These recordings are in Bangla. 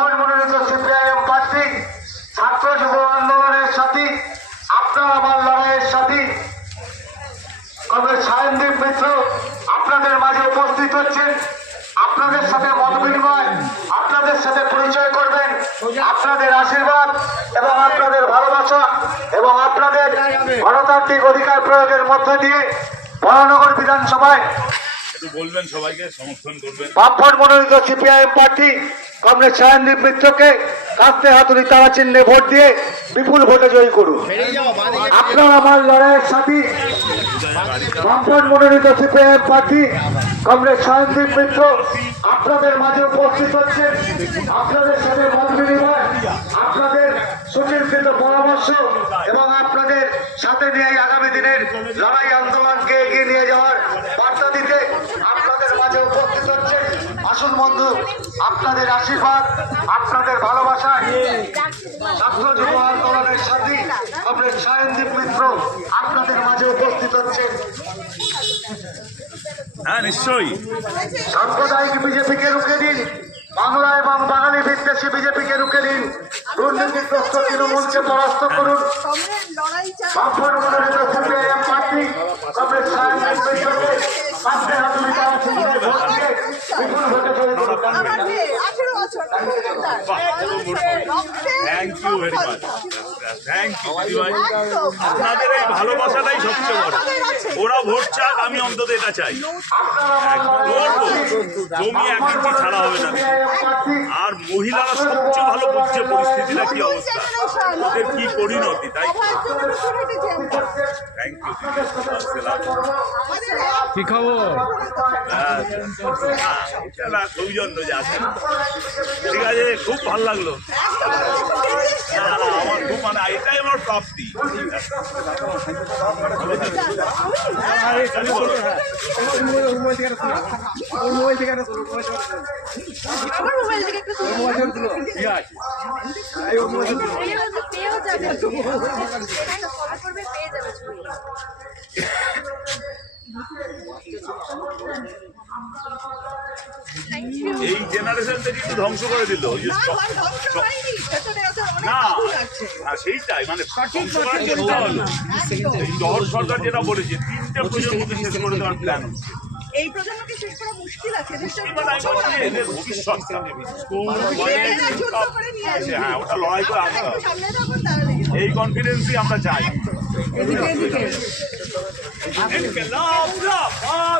বামফ্রন্ট মনোনীত সিপিআইএম প্রার্থী ছাত্র যুব আন্দোলনের সাথী আপনার আমার লড়াইয়ের সাথী কমরেড সায়নদীপ মিত্র আপনাদের মাঝে উপস্থিত হচ্ছেন। আপনাদের সাথে মত বিনিময়, আপনাদের সাথে পরিচয় করবেন। আপনাদের আশীর্বাদ এবং আপনাদের ভালোবাসা এবং আপনাদের গণতান্ত্রিক অধিকার প্রয়োগের মধ্য দিয়ে বরানগর বিধানসভায় বলবেন সবাইকে সমর্থন করবেন। বামফ্রন্ট মনোনীত সিপিআইএম প্রার্থী কমরেড সায়নদীপ মিত্রকে কাস্তে হাতুড়ি তারা চিহ্নে ভোট দিয়ে বিপুল ভোটে জয়ী করুন। আপনার আমার লড়াইয়ের সাথী বামফ্রন্ট মনোনীত সিপিআইএম প্রার্থী কমরেড সায়নদীপ মিত্র আপনাদের মাঝে উপস্থিত হচ্ছেন। আপনাদের সাথে মত বিনিময়, আপনাদের সুচিন্তিত পরামর্শ এবং আপনাদের সাথে নিয়ে আগামী দিনের লড়াই আন্দোলনকে এগিয়ে নিয়ে যাওয়ার বার্তা দিতে আপনাদের মাঝে উপস্থিত হচ্ছেন। আসুন বন্ধু, আপনাদের আশীর্বাদ, আপনাদের ভালোবাসায় ছাত্র যুব আন্দোলনের সাথী কমরেড সায়নদীপ মিত্র আপনাদের মাঝে উপস্থিত হচ্ছেন। হ্যাঁ, নিশ্চয়ই। সাম্প্রদায়িক বিজেপিকে রুখে দিন, বাংলা এবং বাঙালি বিদ্বেষী বিজেপিকে রুখে দিন, দুর্নীতিগ্রস্ত তৃণমূলকে পরাস্ত করুন। বামফ্রন্ট মনোনীত সিপিআইএম প্রার্থী কমরেড সায়নদীপ মিত্রকে কাস্তে হাতুড়ি তারা চিহ্নে ভোট দিয়ে বিপুল ভোটে জয়ী করুন। Thank you very much, thank you দিদিভাই। আপনাদের এই ভালোবাসাটাই সবচেয়ে বড়। ওরা ভোট চাক, আমি অন্তত এটা চাই। করবো, জমি 1 ইঞ্চি ছাড়া হবে না। আর মহিলারা সবচেয়ে ভালো বুঝছে পরিস্থিতিটা কি অবস্থা, ওদের কি পরিণতি। তাই থ্যাংক ইউ, কি খবর? সৌজন্য যে আছে, ঠিক আছে, খুব ভালো লাগলো। আমার খুব মানে এটাই আমার প্রাপ্তি। এই জেনারেশনটা কিন্তু ধ্বংস করে দিল। না সেইটাই মানে ধ্বংস করার চেষ্টা হলো। এই জহর সরকার যেটা বলেছে 3টে প্রজন্মকে শেষ করে দেওয়ার প্ল্যান হচ্ছে। এই প্রজন্মকে শেষ করা মুশকিল আছে। এদের ভবিষ্যৎ হ্যাঁ, ওটা লড়াই করে আমরা এই কনফিডেন্সই আমরা চাই।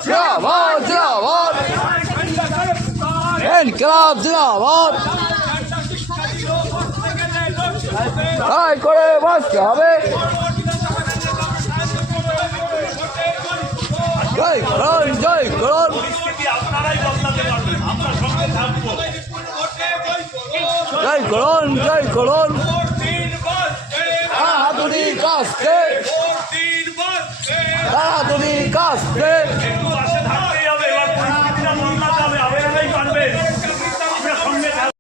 জিন্দাবাদ, জিন্দাবাদ, ইনকিলাব জিন্দাবাদ। তাই করে বাঁচতে হবে। জয় করুন, জয় করুন। পরিস্থিতি আপনারাই বদলাতে পারবেন, আমরা সঙ্গে থাকবো। জয় করুন, জয় করুন। হাতুড়ি কাস্তে, হাতুড়ি কাস্তে।